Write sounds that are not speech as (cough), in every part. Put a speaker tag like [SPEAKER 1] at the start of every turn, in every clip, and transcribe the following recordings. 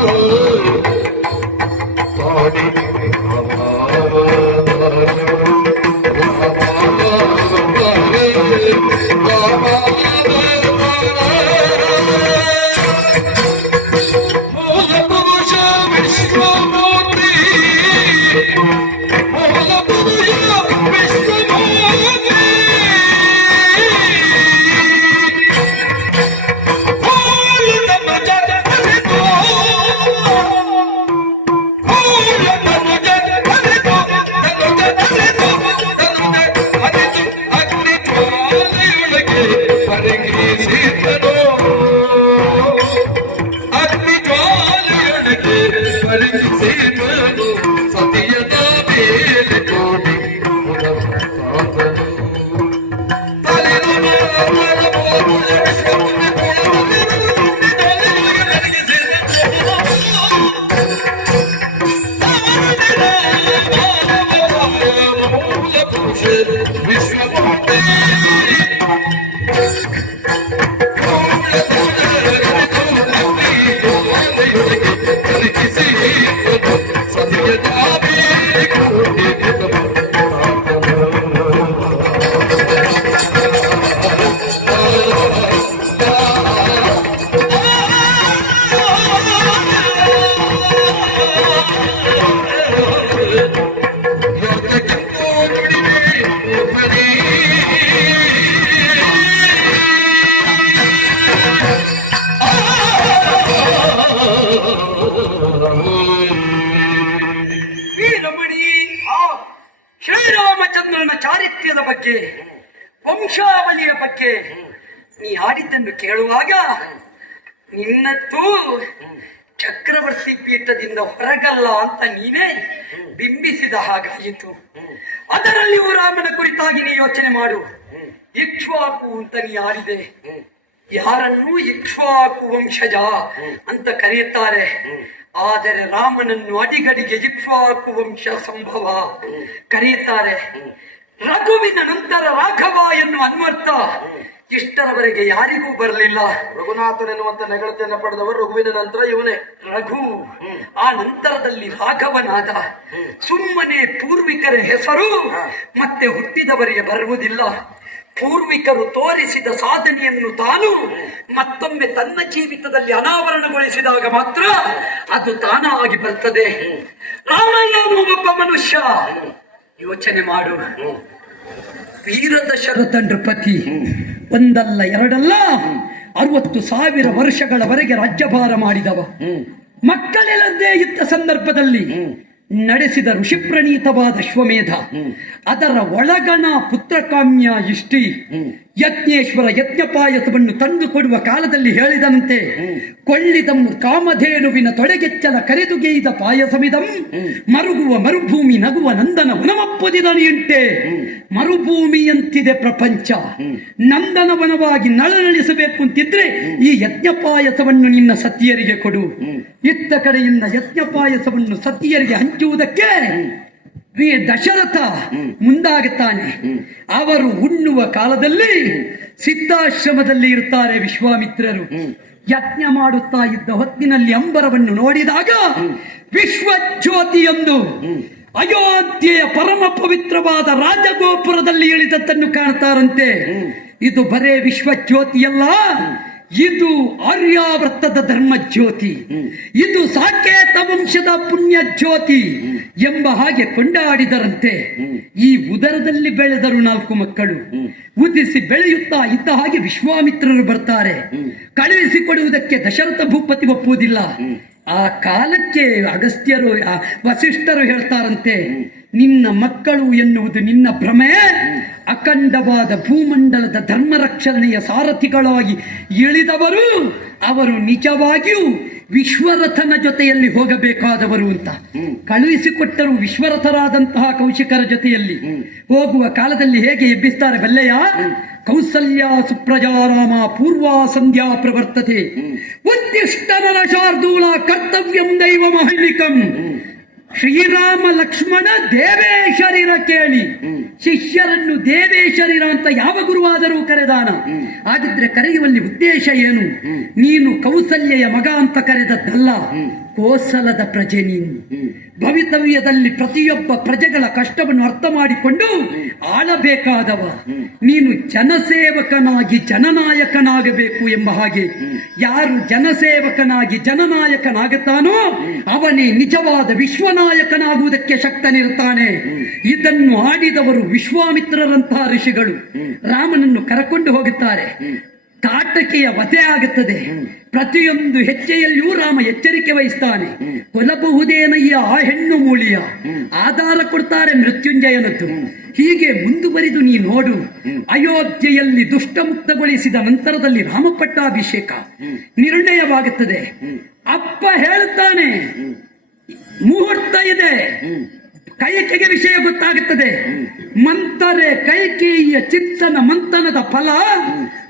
[SPEAKER 1] Oh, you.
[SPEAKER 2] ನನ್ನ ಚಾರಿತ್ರ್ಯದ ಬಗ್ಗೆ ವಂಶಾವಳಿಯ ಬಗ್ಗೆ ನೀ ಆಡಿದ್ದನ್ನು ಕೇಳುವಾಗ ನಿನ್ನದ್ದು ಚಕ್ರವರ್ತಿ ಪೀಠದಿಂದ ಹೊರಗಲ್ಲ ಅಂತ ನೀನೇ ಬಿಂಬಿಸಿದ ಹಾಗಾಯಿತು ಅದರಲ್ಲಿ ರಾಮನ ಕುರಿತಾಗಿ ನೀ ಯೋಚನೆ ಮಾಡು. ಇಕ್ಷ್ವಾಕು ಅಂತ ನೀ ಆಡಿದೆ ಯಾರನ್ನು ಇಕ್ಷ್ವಾಕು ವಂಶಜ ಅಂತ ಕರೆಯುತ್ತಾರೆ. ಆದರೆ ರಾಮನನ್ನು ಅಡಿಗಡಿಗೆ ಇಕ್ಷ್ವಾಕು ವಂಶ ಸಂಭವ. ಕರೆಯುತ್ತಾರೆ ರಘುವಿನ ನಂತರ ರಾಘವ ಎನ್ನುವ ಅನ್ವರ್ಥ. ಇಷ್ಟರವರೆಗೆ ಯಾರಿಗೂ ಬರಲಿಲ್ಲ.
[SPEAKER 3] ರಘುನಾಥನೆನ್ನುವಂತ ನೆಗಳತೆಯನ್ನು ಪಡೆದವರು ರಘುವಿನ ನಂತರ ಇವನೇ.
[SPEAKER 2] ರಘು ಆ ನಂತರದಲ್ಲಿ ರಾಘವನಾದ. ಸುಮ್ಮನೆ ಪೂರ್ವಿಕರ ಹೆಸರು ಮತ್ತೆ ಹುಟ್ಟಿದವರಿಗೆ ಬರುವುದಿಲ್ಲ. ಪೂರ್ವಿಕರು ತೋರಿಸಿದ ಸಾಧನೆಯನ್ನು ತಾನು ಮತ್ತೊಮ್ಮೆ ತನ್ನ ಜೀವಿತದಲ್ಲಿ ಅನಾವರಣಗೊಳಿಸಿದಾಗ ಮಾತ್ರ ಅದು ತಾನಾಗಿ ಬರ್ತದೆ. ರಾಮಯ್ಯ ಒಬ್ಬ ಮನುಷ್ಯ. ಯೋಚನೆ ಮಾಡು. ವೀರ ದಶರಥ ನೃಪತಿ ಒಂದಲ್ಲ ಎರಡಲ್ಲ ಅರವತ್ತು ಸಾವಿರ ವರ್ಷಗಳವರೆಗೆ ರಾಜ್ಯಭಾರ ಮಾಡಿದವ. ಮಕ್ಕಳಿಲ್ಲದೆ ಇದ್ದ ಸಂದರ್ಭದಲ್ಲಿ ನಡೆಸಿದ ಋಷಿಪ್ರಣೀತವಾದ ಅಶ್ವಮೇಧ ಅದರ ಒಳಗಣ ಪುತ್ರಕಾಮ್ಯ ಇಷ್ಟಿ. ಯಜ್ಞೇಶ್ವರ ಯಜ್ಞಪಾಯಸವನ್ನು ತಂದು ಕೊಡುವ ಕಾಲದಲ್ಲಿ ಹೇಳಿದಂತೆ ಕೊಳ್ಳಿದಂ ಕಾಮಧೇನುವಿನ ತೊಡೆಗೆಚ್ಚಲ ಕರೆದುಗೆಯ್ದ ಪಾಯಸವಿದಂ ಮರುಗುವ ಮರುಭೂಮಿ ನಗುವ ನಂದನ ವನಮಪ್ಪುದಿದನಿಯುಂಟೆ ಮರುಭೂಮಿಯಂತಿದೆ ಪ್ರಪಂಚ. ನಂದನವನವಾಗಿ ನಳನಳಿಸಬೇಕು ಅಂತಿದ್ರೆ ಈ ಯಜ್ಞ ಪಾಯಸವನ್ನು ನಿನ್ನ ಸತಿಯರಿಗೆ ಕೊಡು. ಇತ್ತ ಕಡೆಯಿಂದ ಯಜ್ಞ ಪಾಯಸವನ್ನು ಸತಿಯರಿಗೆ ಹಂಚುವುದಕ್ಕೆ ದಶರಥ ಮುಂದಾಗುತ್ತಾನೆ. ಅವರು ಉಣ್ಣುವ ಕಾಲದಲ್ಲಿ ಸಿದ್ಧಾಶ್ರಮದಲ್ಲಿ ಇರ್ತಾರೆ ವಿಶ್ವಾಮಿತ್ರರು. ಯಜ್ಞ ಮಾಡುತ್ತಾ ಇದ್ದ ಹೊತ್ತಿನಲ್ಲಿ ಅಂಬರವನ್ನು ನೋಡಿದಾಗ ವಿಶ್ವಜ್ಯೋತಿಯೊಂದು ಅಯೋಧ್ಯೆಯ ಪರಮ ಪವಿತ್ರವಾದ ರಾಜಗೋಪುರದಲ್ಲಿ ಇಳಿದದ್ದನ್ನು ಕಾಣ್ತಾರಂತೆ ಇದು ಬರೇ ವಿಶ್ವಜ್ಯೋತಿಯಲ್ಲ. ಇದು ಆರ್ಯಾವೃತ್ತದ ಧರ್ಮ ಜ್ಯೋತಿ ಇದು ಸಾಕೇತ ವಂಶದ ಪುಣ್ಯ ಜ್ಯೋತಿ ಎಂಬ ಹಾಗೆ ಕೊಂಡಾಡಿದರಂತೆ. ಈ ಉದರದಲ್ಲಿ ಬೆಳೆದರು ನಾಲ್ಕು ಮಕ್ಕಳು. ಉದಿಸಿ ಬೆಳೆಯುತ್ತಾ ಇದ್ದ ಹಾಗೆ ವಿಶ್ವಾಮಿತ್ರರು ಬರ್ತಾರೆ. ಕಳುಹಿಸಿಕೊಡುವುದಕ್ಕೆ ದಶರಥ ಭೂಪತಿ ಒಪ್ಪುವುದಿಲ್ಲ. ಆ ಕಾಲಕ್ಕೆ ಅಗಸ್ತ್ಯರು ವಸಿಷ್ಠರು ಹೇಳ್ತಾರಂತೆ, ನಿನ್ನ ಮಕ್ಕಳು ಎನ್ನುವುದು ನಿನ್ನ ಭ್ರಮೆ. ಅಖಂಡವಾದ ಭೂಮಂಡಲದ ಧರ್ಮ ರಕ್ಷಣೆಯ ಸಾರಥಿಗಳಾಗಿ ಇಳಿದವರು, ಅವರು ನಿಜವಾಗಿಯೂ ವಿಶ್ವರಥನ ಜೊತೆಯಲ್ಲಿ ಹೋಗಬೇಕಾದವರು ಅಂತ. ಕಳುಹಿಸಿಕೊಟ್ಟರು ವಿಶ್ವರಥರಾದಂತಹ ಕೌಶಿಕರ ಜೊತೆಯಲ್ಲಿ. ಹೋಗುವ ಕಾಲದಲ್ಲಿ ಹೇಗೆ ಎಬ್ಬಿಸ್ತಾರೆ ಬೆಲ್ಲೆಯ? ಕೌಸಲ್ಯ ಸುಪ್ರಜಾರಾಮ ಪೂರ್ವ ಸಂಧ್ಯಾ ಪ್ರವರ್ತತೆ. ಉದ್ದಿಷ್ಟ ಮನಶಾರ್ದೂಲ ಶಾರ್ದೂಲ ಕರ್ತವ್ಯಂ ದೈವ ಮಹಿಳಿಕಂ ಶ್ರೀರಾಮ ಲಕ್ಷ್ಮಣ ದೇವೇಶರೀರ ಕೇಳಿ. ಶಿಷ್ಯರನ್ನು ದೇವೇಶರೀರ ಅಂತ ಯಾವ ಗುರುವಾದರೂ ಕರೆದಾನ. ಆಗಿದ್ರೆ ಕರೆಯುವಲ್ಲಿ ಉದ್ದೇಶ ಏನು? ನೀನು ಕೌಸಲ್ಯ ಮಗ ಅಂತ ಕರೆದದ್ದಲ್ಲ. ಕೋಸಲದ ಪ್ರಜೆ ನೀನು. ಭವಿತವ್ಯದಲ್ಲಿ ಪ್ರತಿಯೊಬ್ಬ ಪ್ರಜೆಗಳ ಕಷ್ಟವನ್ನು ಅರ್ಥ ಮಾಡಿಕೊಂಡು ಆಳಬೇಕಾದವ. ನೀನು ಜನಸೇವಕನಾಗಿ ಜನನಾಯಕನಾಗಬೇಕು ಎಂಬ ಹಾಗೆ. ಯಾರು ಜನಸೇವಕನಾಗಿ ಜನನಾಯಕನಾಗುತ್ತಾನೋ ಅವನೇ ನಿಜವಾದ ವಿಶ್ವನಾಯಕನಾಗುವುದಕ್ಕೆ ಶಕ್ತನಿರುತ್ತಾನೆ. ಇದನ್ನು ಆಡಿದವರು ವಿಶ್ವಾಮಿತ್ರರಂತಹ ಋಷಿಗಳು. ರಾಮನನ್ನು ಕರಕೊಂಡು ಹೋಗುತ್ತಾರೆ. ಕಾಟಕೆಯ ವಧೆ ಆಗುತ್ತದೆ. ಪ್ರತಿಯೊಂದು ಹೆಜ್ಜೆಯಲ್ಲಿಯೂ ರಾಮ ಎಚ್ಚರಿಕೆ ವಹಿಸ್ತಾನೆ. ಕೊಲಬಹುದೇನಯ್ಯ ಆ ಹೆಣ್ಣು ಮೂಳಿಯ ಆಧಾರ ಕೊಡ್ತಾರೆ ಮೃತ್ಯುಂಜಯನದ್ದು. ಹೀಗೆ ಮುಂದುವರಿದು ನೀ ನೋಡು. ಅಯೋಧ್ಯೆಯಲ್ಲಿ ದುಷ್ಟಮುಕ್ತಗೊಳಿಸಿದ ನಂತರದಲ್ಲಿ ರಾಮಪಟ್ಟಾಭಿಷೇಕ ನಿರ್ಣಯವಾಗುತ್ತದೆ. ಅಪ್ಪ ಹೇಳ್ತಾನೆ ಮುಹೂರ್ತ ಇದೆ. ಕೈಕೆಗೆ ವಿಷಯ ಗೊತ್ತಾಗುತ್ತದೆ. ಮಂತರೆ ಕೈಕೇಯಿಯ ಚಿತ್ತನ ಮಂಥನದ ಫಲ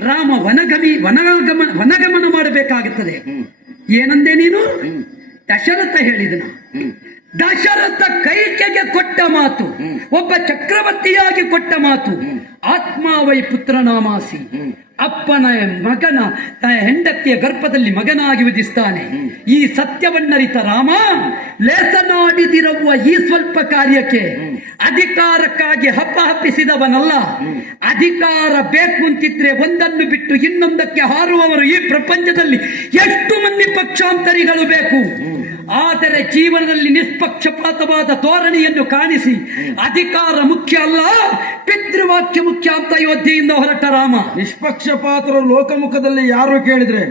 [SPEAKER 2] ರಾಮ ವನಗಮಿ ವನಗಮನ ವನಗಮನ ಮಾಡಬೇಕಾಗುತ್ತದೆ. ಏನಂದೆ ನೀನು? ದಶರಥ ಹೇಳಿದನ. ದಶರಥ ಕೈಕೆಗೆ ಕೊಟ್ಟ ಮಾತು, ಒಬ್ಬ ಚಕ್ರವರ್ತಿಯಾಗಿ ಕೊಟ್ಟ ಮಾತು, ಆತ್ಮಾವೈ ಪುತ್ರನಾಮಾಸಿ. ಅಪ್ಪನ ಮಗನ ಹೆಂಡತಿಯ ಗರ್ಭದಲ್ಲಿ ಮಗನಾಗಿ ಉದಿಸ್ತಾನೆ ಈ ಸತ್ಯವನ್ನರಿತ ರಾಮ ಲೇಸನಾಡಿದಿರುವ ಈ ಸ್ವಲ್ಪ ಕಾರ್ಯಕ್ಕೆ ಅಧಿಕಾರಕ್ಕಾಗಿ ಹಪ್ಪಹಪ್ಪಿಸಿದವನಲ್ಲ ಅಧಿಕಾರ ಬೇಕು ಅಂತಿದ್ರೆ ಒಂದನ್ನು ಬಿಟ್ಟು ಇನ್ನೊಂದಕ್ಕೆ ಹಾರುವವರು ಈ ಪ್ರಪಂಚದಲ್ಲಿ ಎಷ್ಟು ಮಂದಿ ಪಕ್ಷಾಂತರಿಗಳು ಬೇಕು? ಆದರೆ ಜೀವನದಲ್ಲಿ ನಿಷ್ಪಕ್ಷಪಾತವಾದ ಧೋರಣೆಯನ್ನು ಕಾಣಿಸಿ ಅಧಿಕಾರ ಮುಖ್ಯ ಅಲ್ಲ ಪಿತೃವಾಕ್ಯ ಮುಖ್ಯ ಅಂತ ಅಯೋಧ್ಯೆಯಿಂದ ಹೊರಟ ರಾಮ.
[SPEAKER 3] ನಿಷ್ಪಕ್ಷಪಾತರ ಲೋಕಮುಖದಲ್ಲಿ ಯಾರು ಕೇಳಿದ್ರೆ.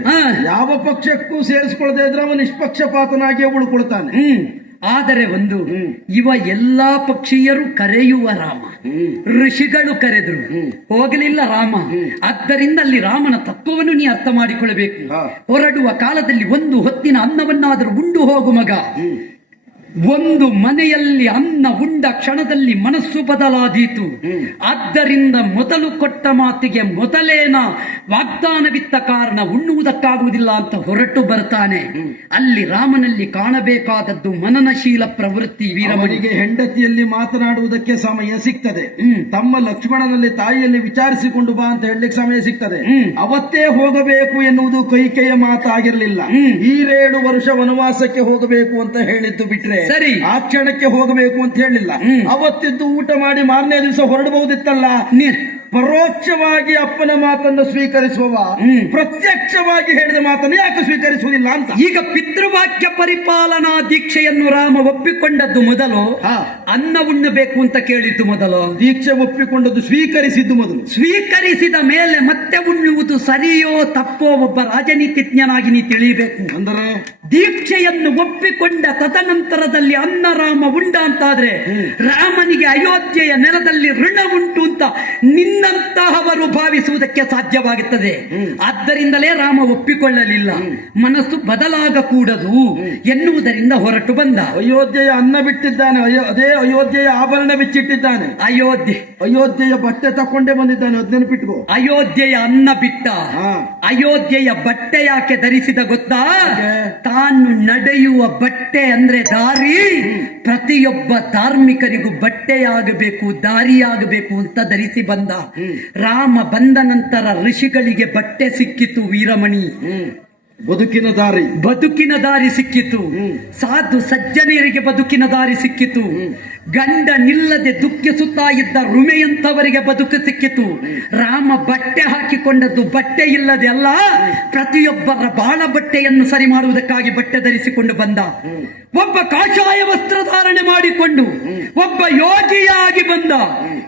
[SPEAKER 3] ಯಾವ ಪಕ್ಷಕ್ಕೂ ಸೇರಿಸಿಕೊಳ್ಳದೆ ಇದ್ರೆ ಅವನು ನಿಷ್ಪಕ್ಷಪಾತನಾಗಿಯೇ ಉಳ್ಕೊಳ್ತಾನೆ
[SPEAKER 2] ಹ್ಮ್. ಆದರೆ ಒಂದು ಇವ ಎಲ್ಲಾ ಪಕ್ಷೀಯರು ಕರೆಯುವ ರಾಮ. ಋಷಿಗಳು ಕರೆದ್ರು ಹೋಗಲಿಲ್ಲ ರಾಮ. ಆದ್ದರಿಂದ ಅಲ್ಲಿ ರಾಮನ ತತ್ವವನ್ನು ನೀ ಅರ್ಥ ಮಾಡಿಕೊಳ್ಳಬೇಕು. ಹೊರಡುವ ಕಾಲದಲ್ಲಿ ಒಂದು ಹೊತ್ತಿನ ಅನ್ನವನ್ನಾದರೂ ಉಂಡು ಹೋಗು ಮಗ. ಒಂದು ಮನೆಯಲ್ಲಿ ಅನ್ನ ಉಂಡ ಕ್ಷಣದಲ್ಲಿ ಮನಸ್ಸು ಬದಲಾದೀತು. ಆದ್ದರಿಂದ ಮೊದಲು ಕೊಟ್ಟ ಮಾತಿಗೆ ಮೊದಲೇನ ವಾಗ್ದಾನವಿತ್ತ ಕಾರಣ ಉಣ್ಣುವುದಕ್ಕಾಗುವುದಿಲ್ಲ ಅಂತ ಹೊರಟು ಬರ್ತಾನೆ. ಅಲ್ಲಿ ರಾಮನಲ್ಲಿ ಕಾಣಬೇಕಾದದ್ದು ಮನನಶೀಲ ಪ್ರವೃತ್ತಿ
[SPEAKER 3] ವೀರಮನಿಗೆ ಹೆಂಡತಿಯಲ್ಲಿ ಮಾತನಾಡುವುದಕ್ಕೆ ಸಮಯ ಸಿಗ್ತದೆ. ತಮ್ಮ ಲಕ್ಷ್ಮಣನಲ್ಲಿ ತಾಯಿಯಲ್ಲಿ ವಿಚಾರಿಸಿಕೊಂಡು ಬಾ ಅಂತ ಹೇಳಲಿಕ್ಕೆ ಸಮಯ ಸಿಗ್ತದೆ. ಅವತ್ತೇ ಹೋಗಬೇಕು ಎನ್ನುವುದು ಕೈಕೆಯ ಮಾತಾಗಿರಲಿಲ್ಲ. ಈ ವರ್ಷ ವನವಾಸಕ್ಕೆ ಹೋಗಬೇಕು ಅಂತ ಹೇಳಿದ್ದು ಬಿಟ್ರೆ
[SPEAKER 2] ಸರಿ.
[SPEAKER 3] ಆ ಕ್ಷಣಕ್ಕೆ ಹೋಗಬೇಕು ಅಂತ ಹೇಳಿಲ್ಲ. ಅವತ್ತಿದ್ದು ಊಟ ಮಾಡಿ ಮಾರನೇ ದಿವಸ ಹೊರಡಬಹುದಿತ್ತಲ್ಲ
[SPEAKER 2] ನೀ-
[SPEAKER 3] ಪರೋಕ್ಷವಾಗಿ ಅಪ್ಪನ ಮಾತನ್ನು ಸ್ವೀಕರಿಸುವವ. ಪ್ರತ್ಯಕ್ಷವಾಗಿ ಹೇಳಿದ ಮಾತನ್ನು ಯಾಕೆ ಸ್ವೀಕರಿಸುವುದಿಲ್ಲ ಅಂತ?
[SPEAKER 2] ಈಗ ಪಿತೃವಾಕ್ಯ ಪರಿಪಾಲನಾ ದೀಕ್ಷೆಯನ್ನು ರಾಮ ಒಪ್ಪಿಕೊಂಡದ್ದು ಮೊದಲು. ಅನ್ನ ಉಣ್ಣಬೇಕು ಅಂತ ಕೇಳಿದ್ದು ಮೊದಲು.
[SPEAKER 3] ದೀಕ್ಷೆ ಒಪ್ಪಿಕೊಂಡದ್ದು ಸ್ವೀಕರಿಸಿದ್ದು ಮೊದಲು.
[SPEAKER 2] ಸ್ವೀಕರಿಸಿದ ಮೇಲೆ ಮತ್ತೆ ಉಣ್ಣುವುದು ಸರಿಯೋ ತಪ್ಪೋ ಒಬ್ಬ ರಾಜನೀತಿಜ್ಞನಾಗಿ ನೀ ತಿಳಿಯಬೇಕು
[SPEAKER 3] ಅಂದರೆ?
[SPEAKER 2] ದೀಕ್ಷೆಯನ್ನು ಒಪ್ಪಿಕೊಂಡ ತದನಂತರದಲ್ಲಿ ಅನ್ನ ರಾಮ ಉಂಡ ಅಂತಾದ್ರೆ ರಾಮನಿಗೆ ಅಯೋಧ್ಯೆಯ ನೆಲದಲ್ಲಿ ಋಣ ಉಂಟು ಅಂತ ನಿನ್ನಂತಹವರು ಭಾವಿಸುವುದಕ್ಕೆ ಸಾಧ್ಯವಾಗುತ್ತದೆ. ಆದ್ದರಿಂದಲೇ ರಾಮ ಒಪ್ಪಿಕೊಳ್ಳಲಿಲ್ಲ. ಮನಸ್ಸು ಬದಲಾಗಕೂಡದು ಎನ್ನುವುದರಿಂದ ಹೊರಟು ಬಂದ.
[SPEAKER 3] ಅಯೋಧ್ಯೆಯ ಅನ್ನ ಬಿಟ್ಟಿದ್ದಾನೆ. ಅಯ್ಯೋ ಅದೇ ಅಯೋಧ್ಯೆಯ ಆಭರಣ ಬಿಚ್ಚಿಟ್ಟಿದ್ದಾನೆ.
[SPEAKER 2] ಅಯೋಧ್ಯೆ.
[SPEAKER 3] ಅಯೋಧ್ಯೆಯ ಬಟ್ಟೆ ತಕೊಂಡೇ ಬಂದಿದ್ದಾನೆ. ಅದನ್ನ ಬಿಟ್ಟು
[SPEAKER 2] ಅಯೋಧ್ಯೆಯ ಅನ್ನ ಬಿಟ್ಟ. ಅಯೋಧ್ಯೆಯ ಬಟ್ಟೆ ಯಾಕೆ ಧರಿಸಿದ ಗೊತ್ತಾ? ತಾನು ನಡೆಯುವ ಬಟ್ಟೆ ಅಂದ್ರೆ ದಾರಿ. ಪ್ರತಿಯೊಬ್ಬ ಧಾರ್ಮಿಕರಿಗೂ ಬಟ್ಟೆಯಾಗಬೇಕು ದಾರಿಯಾಗಬೇಕು ಅಂತ ಧರಿಸಿ ಬಂದ. ರಾಮ ಬಂದ ನಂತರ ಋಷಿಗಳಿಗೆ ಬಟ್ಟೆ ಸಿಕ್ಕಿತು ವೀರಮಣಿ.
[SPEAKER 3] ಬದುಕಿನ ದಾರಿ.
[SPEAKER 2] ಬದುಕಿನ ದಾರಿ ಸಿಕ್ಕಿತು. ಸಾಧು ಸಜ್ಜನಿಯರಿಗೆ ಬದುಕಿನ ದಾರಿ ಸಿಕ್ಕಿತು. ಗಂಡ ನಿಲ್ಲದೆ ದುಃಖಿಸುತ್ತಾ ಇದ್ದ ರುಮೆಯಂತವರಿಗೆ ಬದುಕು ಸಿಕ್ಕಿತು. ರಾಮ ಬಟ್ಟೆ ಹಾಕಿಕೊಂಡದ್ದು ಬಟ್ಟೆ ಇಲ್ಲದೆ ಅಲ್ಲ ಪ್ರತಿಯೊಬ್ಬರ ಬಾಳ ಬಟ್ಟೆಯನ್ನು ಸರಿ ಮಾಡುವುದಕ್ಕಾಗಿ ಬಟ್ಟೆ ಧರಿಸಿಕೊಂಡು ಬಂದ. ಒಬ್ಬ ಕಾಷಾಯ ವಸ್ತ್ರ ಧಾರಣೆ ಮಾಡಿಕೊಂಡು ಒಬ್ಬ ಯೋಗಿಯಾಗಿ ಬಂದ.